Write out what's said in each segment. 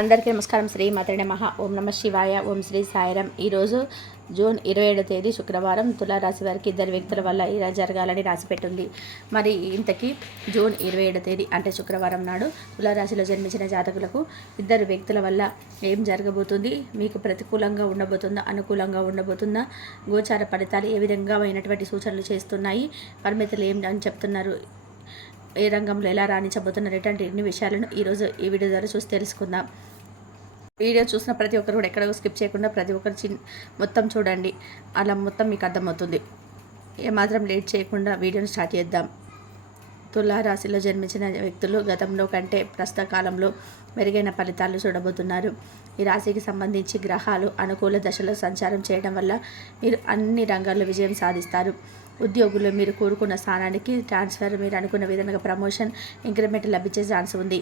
అందరికీ నమస్కారం. శ్రీ మాత్రే నమః. ఓం నమ శివాయ. ఓం శ్రీ సాయిరాం. ఈరోజు జూన్ 27వ తేదీ శుక్రవారం. తులారాశి వారికి ఇద్దరు వ్యక్తుల వల్ల ఇలా జరగాలని రాసిపెట్టింది. మరి ఇంతకీ జూన్ 27వ తేదీ అంటే శుక్రవారం నాడు తులారాశిలో జన్మించిన జాతకులకు ఇద్దరు వ్యక్తుల వల్ల ఏం జరగబోతుంది, మీకు ప్రతికూలంగా ఉండబోతుందా, అనుకూలంగా ఉండబోతుందా, గోచార ఫలితాలు ఏ విధంగా అయినటువంటి సూచనలు చేస్తున్నాయి, పరిమితులు ఏం అని చెప్తున్నారు, ఏ రంగంలో ఎలా రాణించబోతున్నారు, ఇటువంటి ఇన్ని విషయాలను ఈరోజు ఈ వీడియో ద్వారా చూసి తెలుసుకుందాం. వీడియో చూసిన ప్రతి ఒక్కరు కూడా ఎక్కడ స్కిప్ చేయకుండా ప్రతి ఒక్కరు మొత్తం చూడండి. అలా మొత్తం మీకు అర్థమవుతుంది. ఏమాత్రం లేట్ చేయకుండా వీడియోని స్టార్ట్ చేద్దాం. తులారాశిలో జన్మించిన వ్యక్తులు గతంలో కంటే ప్రస్తుత కాలంలో మెరుగైన ఫలితాలు చూడబోతున్నారు. ఈ రాశికి సంబంధించి గ్రహాలు అనుకూల దశలో సంచారం చేయడం వల్ల మీరు అన్ని రంగాల్లో విజయం సాధిస్తారు. ఉద్యోగుల్లో మీరు కోరుకున్న స్థానానికి ట్రాన్స్ఫర్, మీరు అనుకున్న విధంగా ప్రమోషన్, ఇంక్రిమెంట్ లభించే ఛాన్స్ ఉంది.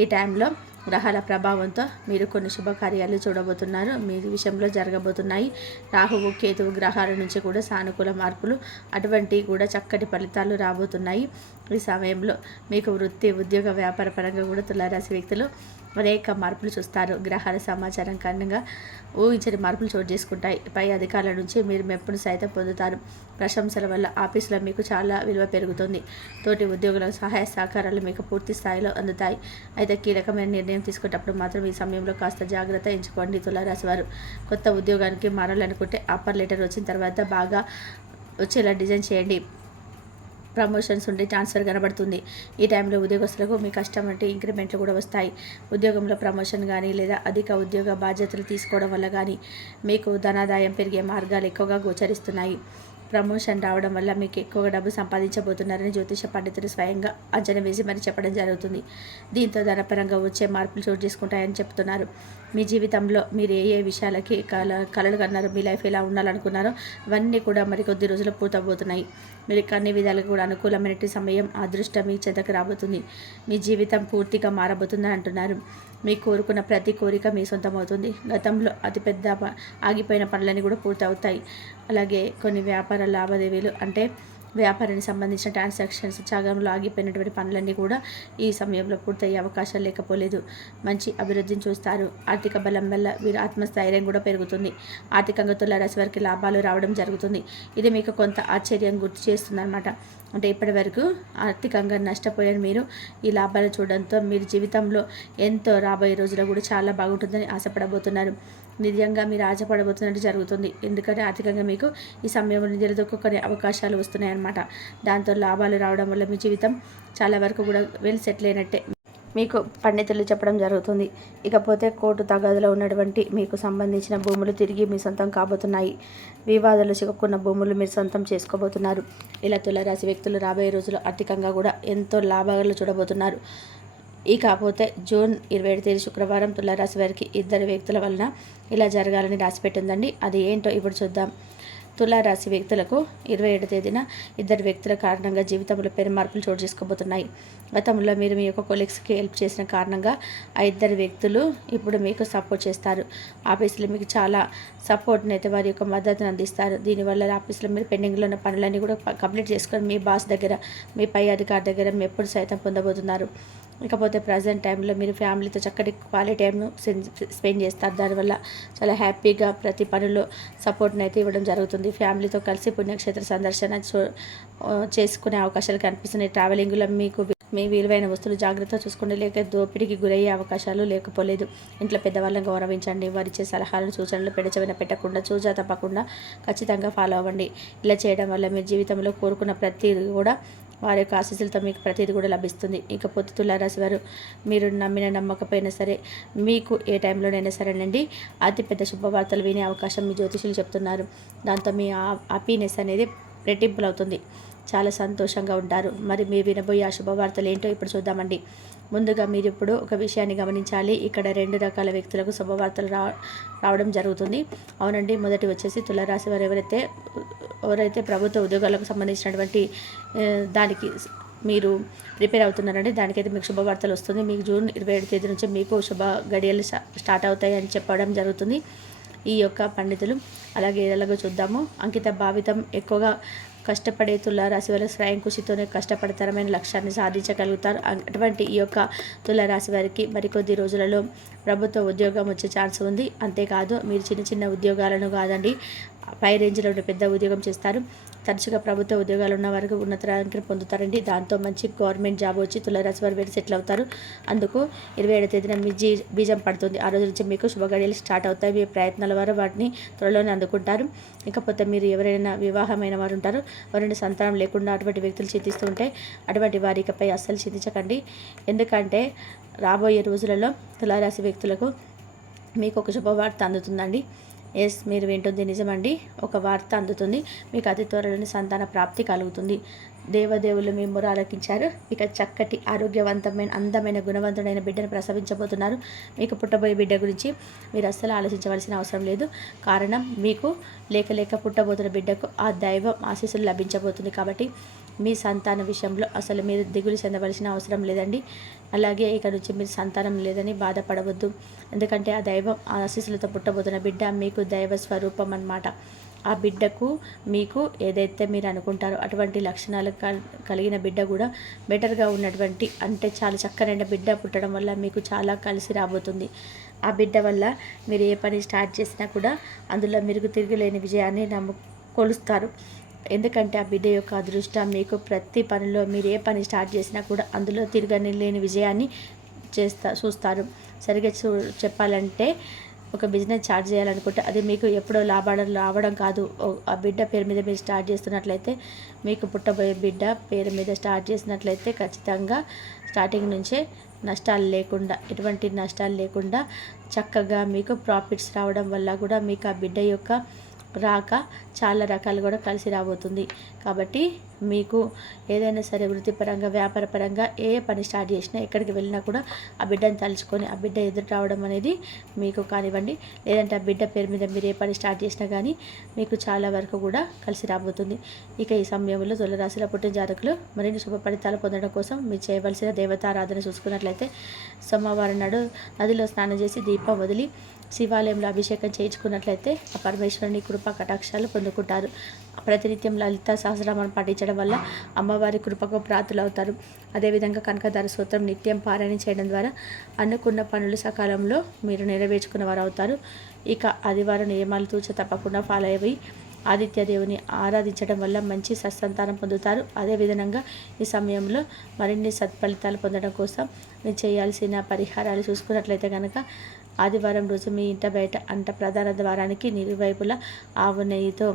ఈ టైంలో గ్రహాల ప్రభావంతో మీరు కొన్ని శుభకార్యాలు చూడబోతున్నారు. మీ విషయంలో జరగబోతున్నాయి. రాహువు, కేతువు గ్రహాల నుంచి కూడా సానుకూల మార్పులు, అటువంటి కూడా చక్కటి ఫలితాలు రాబోతున్నాయి. ఈ సమయంలో మీకు వృత్తి, ఉద్యోగ, వ్యాపార పరంగా కూడా తులారాశి వ్యక్తులు అనేక మార్పులు చూస్తారు. గ్రహాల సమాచారం కారణంగా ఊహించని మార్పులు చోటు చేసుకుంటాయి. పై అధికారుల నుంచి మీరు మెప్పును సైతం పొందుతారు. ప్రశంసల వల్ల ఆఫీసులో మీకు చాలా విలువ పెరుగుతుంది. తోటి ఉద్యోగుల సహాయ సహకారాలు మీకు పూర్తి స్థాయిలో అందుతాయి. అయితే కీలకమైన నిర్ణయం తీసుకునేటప్పుడు మాత్రం ఈ సమయంలో కాస్త జాగ్రత్త ఎంచుకోండి. తులారాశి వారు కొత్త ఉద్యోగానికి మారాలనుకుంటే ఆఫర్ లెటర్ వచ్చిన తర్వాత బాగా వచ్చేలా డిజైన్ చేయండి. ప్రమోషన్స్ ఉండి ట్రాన్స్ఫర్ కనబడుతుంది. ఈ టైంలో ఉద్యోగస్తులకు మీ కష్టం అంటే ఇంక్రిమెంట్లు కూడా వస్తాయి. ఉద్యోగంలో ప్రమోషన్ కానీ లేదా అధిక ఉద్యోగ బాధ్యతలు తీసుకోవడం వల్ల కానీ మీకు ధనాదాయం పెరిగే మార్గాలు ఎక్కువగా గోచరిస్తున్నాయి. ప్రమోషన్ రావడం వల్ల మీకు ఎక్కువగా డబ్బు సంపాదించబోతున్నారని జ్యోతిష పండితులు స్వయంగా అంచనా వేసి మరి చెప్పడం జరుగుతుంది. దీంతో ధనపరంగా వచ్చే మార్పులు చోటు చేసుకుంటాయని చెప్తున్నారు. మీ జీవితంలో మీరు ఏ విషయాలకి కలలు కన్నారో, మీ లైఫ్ ఎలా ఉండాలనుకున్నారో అవన్నీ కూడా మరి కొద్ది రోజులు పూర్తవబోతున్నాయి. మీరు అన్ని విధాలుగా కూడా అనుకూలమైన సమయం, అదృష్టం మీ చెంతకు రాబోతుంది. మీ జీవితం పూర్తిగా మారబోతుందని అంటున్నారు. మీ కోరుకున్న ప్రతి కోరిక మీ సొంతమవుతుంది. గతంలో అతిపెద్ద ఆగిపోయిన పనులన్నీ కూడా పూర్తవుతాయి. అలాగే కొన్ని వ్యాపార లావాదేవీలు అంటే వ్యాపారానికి సంబంధించిన ట్రాన్సాక్షన్స్, సగంలో ఆగిపోయినటువంటి పనులన్నీ కూడా ఈ సమయంలో పూర్తయ్యే అవకాశాలు లేకపోలేదు. మంచి అభివృద్ధిని చూస్తారు. ఆర్థిక బలం వల్ల వీరు ఆత్మస్థైర్యం కూడా పెరుగుతుంది. ఆర్థికంగా తులారాశి వారికి లాభాలు రావడం జరుగుతుంది. ఇది మీకు కొంత ఆశ్చర్యం గుర్తు చేస్తుందన్నమాట. అంటే ఇప్పటి వరకు ఆర్థికంగా నష్టపోయిన మీరు ఈ లాభాలు చూడడంతో మీరు జీవితంలో ఎంతో రాబోయే రోజుల్లో కూడా చాలా బాగుంటుందని ఆశపడబోతున్నారు. నిజంగా మీరు ఆశపడబోతున్నట్టు జరుగుతుంది. ఎందుకంటే ఆర్థికంగా మీకు ఈ సమయంలో నిలదొక్కునే అవకాశాలు వస్తున్నాయన్నమాట. దాంతో లాభాలు రావడం వల్ల మీ జీవితం చాలా వరకు కూడా వెల్ సెటిల్ అయినట్టే మీకు పండితులు చెప్పడం జరుగుతుంది. ఇకపోతే కోర్టు తగాదులో ఉన్నటువంటి మీకు సంబంధించిన భూములు తిరిగి మీ సొంతం కాబోతున్నాయి. వివాదాలు చిక్కుకున్న భూములు మీరు సొంతం చేసుకోబోతున్నారు. ఇలా తులారాశి వ్యక్తులు రాబోయే రోజుల్లో ఆర్థికంగా కూడా ఎంతో లాభాలు చూడబోతున్నారు. ఇకపోతే జూన్ 27వ తేదీ శుక్రవారం తులారాశి వారికి ఇద్దరు వ్యక్తుల వలన ఇలా జరగాలని రాసిపెట్టిందండి. అది ఏంటో ఇప్పుడు చూద్దాం. తులారాశి వ్యక్తులకు 27వ తేదీన ఇద్దరు వ్యక్తుల కారణంగా జీవితంలో పెను మార్పులు చోటు చేసుకోబోతున్నాయి. గతంలో మీరు మీ యొక్క కొలీగ్స్కి హెల్ప్ చేసిన కారణంగా ఆ ఇద్దరు వ్యక్తులు ఇప్పుడు మీకు సపోర్ట్ చేస్తారు. ఆఫీసులో మీకు చాలా సపోర్ట్ని అయితే వారి యొక్క మద్దతును అందిస్తారు. దీనివల్ల ఆఫీసులో మీరు పెండింగ్లో ఉన్న పనులన్నీ కూడా కంప్లీట్ చేసుకొని మీ బాస్ దగ్గర, మీ పై అధికారి దగ్గర మీ ఎప్పుడు సైతం పొందబోతున్నారు. ఇకపోతే ప్రజెంట్ టైంలో మీరు ఫ్యామిలీతో చక్కటి క్వాలిటీ టైంను స్పెండ్ చేస్తారు. దానివల్ల చాలా హ్యాపీగా ప్రతి పనిలో సపోర్ట్ని అయితే ఇవ్వడం జరుగుతుంది. ఫ్యామిలీతో కలిసి పుణ్యక్షేత్ర సందర్శన చేసుకునే అవకాశాలు కనిపిస్తున్నాయి. ట్రావెలింగ్లో మీకు మీ విలువైన వస్తువులు జాగ్రత్తగా చూసుకోండి. లేక దోపిడీకి గురయ్యే అవకాశాలు లేకపోలేదు. ఇంట్లో పెద్దవాళ్ళని గౌరవించండి. వారిచ్చే సలహాలను, సూచనలు పెడచెవిన పెట్టకుండా చూజా తప్పకుండా ఖచ్చితంగా ఫాలో అవ్వండి. ఇలా చేయడం వల్ల మీ జీవితంలో కోరుకున్న ప్రతిదీ కూడా వారి యొక్క ఆశీస్సులతో మీకు ప్రతిదీ కూడా లభిస్తుంది. ఇకపోతే తులారాశి వారు మీరు నమ్మిన నమ్మకపోయినా సరే మీకు ఏ టైంలోనైనా సరేనండి అతిపెద్ద శుభవార్తలు వినే అవకాశం మీ జ్యోతిషులు చెప్తున్నారు. దాంతో మీ హ్యాపీనెస్ అనేది రెట్టింపులు అవుతుంది. చాలా సంతోషంగా ఉంటారు. మరి మీరు వినబోయే ఆ శుభవార్తలు ఏంటో ఇప్పుడు చూద్దామండి. ముందుగా మీరు ఇప్పుడు ఒక విషయాన్ని గమనించాలి. ఇక్కడ 2 రకాల వ్యక్తులకు శుభవార్తలు రావడం జరుగుతుంది. అవునండి, మొదటి వచ్చేసి తులారాశి వారు ఎవరైతే ప్రభుత్వ ఉద్యోగాలకు సంబంధించినటువంటి దానికి మీరు ప్రిపేర్ అవుతున్నారండి, దానికైతే మీకు శుభవార్తలు వస్తుంది. మీకు జూన్ 27వ తేదీ నుంచి మీకు శుభ గడియలు స్టార్ట్ అవుతాయి అని చెప్పడం జరుగుతుంది ఈ యొక్క పండితులు. అలాగే ఎలాగో చూద్దాము. అంకిత భావితం ఎక్కువగా కష్టపడే తులారాశి వారు స్వయం కృషితోనే కష్టపడతరమైన లక్ష్యాన్ని సాధించగలుగుతారు. అటువంటి ఈ యొక్క తులారాశి వారికి మరికొద్ది రోజులలో ప్రభుత్వ ఉద్యోగం వచ్చే ఛాన్స్ ఉంది. అంతేకాదు మీరు చిన్న చిన్న ఉద్యోగాలను కాదండి, పై రేంజ్లో ఉండే పెద్ద ఉద్యోగం చేస్తారు. తరచుగా ప్రభుత్వ ఉద్యోగాలు ఉన్న వారికి ఉన్నత ర్యాంకులు పొందుతారండి. దాంతో మంచి గవర్నమెంట్ జాబ్ వచ్చి తులారాశి వారు వేరు సెటిల్ అవుతారు. అందుకు 27వ తేదీన మీ బీజం పడుతుంది. ఆ రోజు నుంచి మీకు శుభగడియలు స్టార్ట్ అవుతాయి. మీ ప్రయత్నాల వారు వాటిని త్వరలోనే అందుకుంటారు. ఇకపోతే మీరు ఎవరైనా వివాహమైన వారు ఉంటారు, ఎవరైనా సంతానం లేకుండా అటువంటి వ్యక్తులు చింతిస్తూ ఉంటే అటువంటి వారి ఇకపై అస్సలు చింతించకండి. ఎందుకంటే రాబోయే రోజులలో తులారాశి వ్యక్తులకు మీకు ఒక శుభవార్త అందుతుందండి. ఎస్, మీరు వింటుంది నిజమండి. ఒక వార్త అందుతుంది. మీకు అతి త్వరలోని సంతాన ప్రాప్తి కలుగుతుంది. దేవదేవులు మీ మొర ఆలకించారు. ఇక చక్కటి ఆరోగ్యవంతమైన అందమైన గుణవంతుడైన బిడ్డను ప్రసవించబోతున్నారు. మీకు పుట్టబోయే బిడ్డ గురించి మీరు అస్సలు ఆలోచించవలసిన అవసరం లేదు. కారణం మీకు లేక పుట్టబోతున్న బిడ్డకు ఆ దైవం ఆశీస్సులు లభించబోతుంది. కాబట్టి మీ సంతాన విషయంలో అసలు మీరు దిగులు చెందవలసిన అవసరం లేదండి. అలాగే ఇక నుంచి మీరు సంతానం లేదని బాధపడవద్దు. ఎందుకంటే ఆ దైవం ఆశీస్సులతో పుట్టబోతున్న బిడ్డ మీకు దైవ స్వరూపం అన్నమాట. ఆ బిడ్డకు మీకు ఏదైతే మీరు అనుకుంటారో అటువంటి లక్షణాలు కలిగిన బిడ్డ కూడా బెటర్గా ఉన్నటువంటి, అంటే చాలా చక్కనైన బిడ్డ పుట్టడం వల్ల మీకు చాలా కలిసి రాబోతుంది. ఆ బిడ్డ వల్ల మీరు ఏ పని స్టార్ట్ చేసినా కూడా అందులో మీరు తిరిగిలేని విజయాన్ని కొలుస్తారు. ఎందుకంటే ఆ బిడ్డ యొక్క అదృష్టం మీకు ప్రతి పనిలో మీరు ఏ పని స్టార్ట్ చేసినా కూడా అందులో తిరగలేని విజయాన్ని చూస్తారు. సరిగ్గా చెప్పాలంటే ఒక బిజినెస్ స్టార్ట్ చేయాలనుకుంటే అది మీకు ఎప్పుడో లాభాలు రావడం కాదు. ఆ బిడ్డ పేరు మీద మీరు స్టార్ట్ చేస్తున్నట్లయితే, మీకు పుట్టబోయే బిడ్డ పేరు మీద స్టార్ట్ చేసినట్లయితే ఖచ్చితంగా స్టార్టింగ్ నుంచే నష్టాలు లేకుండా, ఎటువంటి నష్టాలు లేకుండా చక్కగా మీకు ప్రాఫిట్స్ రావడం వల్ల కూడా మీకు ఆ బిడ్డ యొక్క రాక చాలా రకాలు కూడా కలిసి రాబోతుంది. కాబట్టి మీకు ఏదైనా సరే వృత్తిపరంగా, వ్యాపారపరంగా ఏ పని స్టార్ట్ చేసినా, ఎక్కడికి వెళ్ళినా కూడా ఆ బిడ్డను తలుచుకొని ఆ బిడ్డ ఎదురు రావడం అనేది మీకు కానివ్వండి. లేదంటే ఆ బిడ్డ పేరు మీద మీరు ఏ పని స్టార్ట్ చేసినా కానీ మీకు చాలా వరకు కూడా కలిసి రాబోతుంది. ఇక ఈ సమయంలో తులారాశిలో పుట్టిన జాతకులు మరిన్ని శుభ ఫలితాలు పొందడం కోసం మీరు చేయవలసిన దేవతారాధన చూసుకున్నట్లయితే, సోమవారం నాడు నదిలో స్నానం చేసి దీపం వదిలి శివాలయంలో అభిషేకం చేయించుకున్నట్లయితే ఆ పరమేశ్వరుని కృపా కటాక్షాలు పొందుకుంటారు. ప్రతినిత్యం లలిత సహస్రనామాన్ని పఠించడం వల్ల అమ్మవారి కృపకు ప్రాప్తులవుతారు. అదేవిధంగా కనకదార స్తోత్రం నిత్యం పారాయణ చేయడం ద్వారా అనుకున్న పనులు సకాలంలో మీరు నెరవేర్చుకున్న వారు అవుతారు. ఇక ఆదివారం నియమాలు తూచ తప్పకుండా ఫాలో అయ్యి ఆదిత్య దేవుని ఆరాధించడం వల్ల మంచి సత్సంతానం పొందుతారు. అదేవిధంగా ఈ సమయంలో మరిన్ని సత్ఫలితాలు పొందడం కోసం మీరు చేయాల్సిన పరిహారాలు చూసుకున్నట్లయితే కనుక, ఆదివారం రోజు మీ ఇంట బయట అంట ప్రధాన ద్వారానికి నిరువైపులా ఆవు నెయ్యితో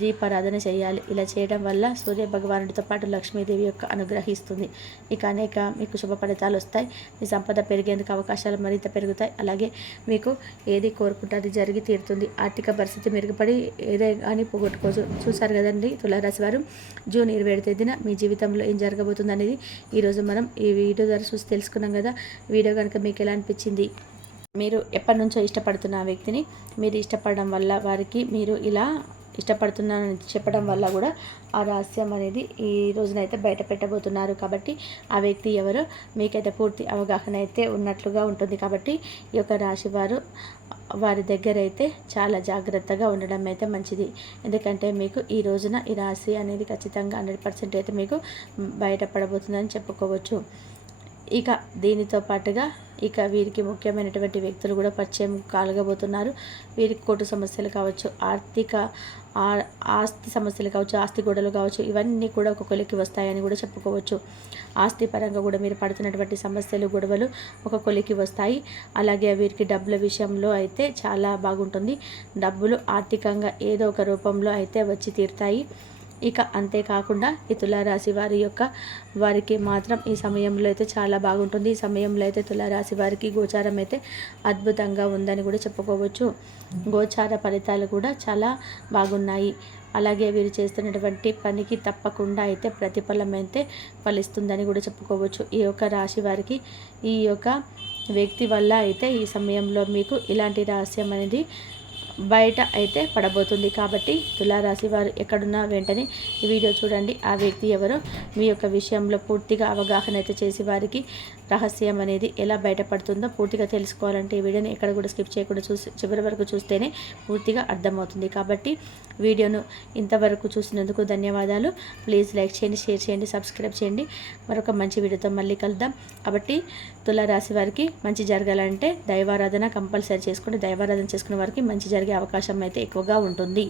దీపారాధన చేయాలి. ఇలా చేయడం వల్ల సూర్య భగవానుడితో పాటు లక్ష్మీదేవి యొక్క అనుగ్రహిస్తుంది. ఇక అనేక మీకు శుభ ఫలితాలు వస్తాయి. మీ సంపద పెరిగేందుకు అవకాశాలు మరింత పెరుగుతాయి. అలాగే మీకు ఏది కోరుకుంటే అది జరిగి తీరుతుంది. ఆర్థిక పరిస్థితి మెరుగుపడి ఏదే కానీ పోగొట్టుకోవచ్చు. చూసారు కదండి తులారాశి వారు, జూన్ 27వ తేదీన మీ జీవితంలో ఏం జరగబోతుంది అనేది ఈరోజు మనం ఈ వీడియో ద్వారా చూసి తెలుసుకున్నాం కదా. వీడియో కనుక మీకు ఎలా అనిపించింది? మీరు ఎప్పటి నుంచో ఇష్టపడుతున్న ఆ వ్యక్తిని మీరు ఇష్టపడడం వల్ల, వారికి మీరు ఇలా ఇష్టపడుతున్నానని చెప్పడం వల్ల కూడా ఆ రహస్యం అనేది ఈ రోజునైతే బయట పెట్టబోతున్నారు. కాబట్టి ఆ వ్యక్తి ఎవరో మీకైతే పూర్తి అవగాహన అయితే ఉన్నట్లుగా ఉంటుంది. కాబట్టి ఈ యొక్క రాశి వారి దగ్గర అయితే చాలా జాగ్రత్తగా ఉండడం అయితే మంచిది. ఎందుకంటే మీకు ఈ రోజున ఈ రాశి అనేది ఖచ్చితంగా 100% అయితే మీకు బయటపడబోతుందని చెప్పుకోవచ్చు. ఇక దీనితో పాటుగా ఇక వీరికి ముఖ్యమైనటువంటి వ్యక్తులు కూడా పరిచయం కలగబోతున్నారు. వీరికి కోర్టు సమస్యలు కావచ్చు, ఆస్తి సమస్యలు కావచ్చు, ఆస్తి గొడవలు కావచ్చు, ఇవన్నీ కూడా ఒక కొలికి వస్తాయని కూడా చెప్పుకోవచ్చు. ఆస్తి పరంగా కూడా మీరు పడుతున్నటువంటి సమస్యలు, గొడవలు ఒక కొలికి వస్తాయి. అలాగే వీరికి డబ్బుల విషయంలో అయితే చాలా బాగుంటుంది. డబ్బులు ఆర్థికంగా ఏదో ఒక రూపంలో అయితే వచ్చి తీరుతాయి. ఇక అంతేకాకుండా ఈ తులారాశి వారికి మాత్రం ఈ సమయంలో అయితే చాలా బాగుంటుంది. ఈ సమయంలో అయితే తులారాశి వారికి గోచారం అయితే అద్భుతంగా ఉందని కూడా చెప్పుకోవచ్చు. గోచార ఫలితాలు కూడా చాలా బాగున్నాయి. అలాగే వీరు చేస్తున్నటువంటి పనికి తప్పకుండా అయితే ప్రతిఫలం అయితే ఫలిస్తుందని కూడా చెప్పుకోవచ్చు. ఈ యొక్క రాశి వారికి ఈ యొక్క వ్యక్తి వల్ల అయితే ఈ సమయంలో మీకు ఇలాంటి రహస్యం అనేది బయట అయితే పడబోతుంది. కాబట్టి తులారాశి వారు ఎక్కడున్నా వెంటనే ఈ వీడియో చూడండి. ఆ వ్యక్తి ఎవరో మీ యొక్క విషయంలో పూర్తిగా అవగాహన అయితే చేసి వారికి రహస్యం అనేది ఎలా బయటపడుతుందో పూర్తిగా తెలుసుకోవాలంటే ఈ వీడియోని ఎక్కడ కూడా స్కిప్ చేయకుండా చివరి వరకు చూస్తేనే పూర్తిగా అర్థమవుతుంది. కాబట్టి వీడియోను ఇంతవరకు చూసినందుకు ధన్యవాదాలు. ప్లీజ్ లైక్ చేయండి, షేర్ చేయండి, సబ్స్క్రైబ్ చేయండి. మరొక మంచి వీడియోతో మళ్ళీ కలుద్దాం. కాబట్టి తులారాశి వారికి మంచి జరగాలంటే దైవారాధన కంపల్సరీ చేసుకోండి. దైవారాధన చేసుకునే వారికి మంచి జరిగే అవకాశం అయితే ఎక్కువగా ఉంటుంది.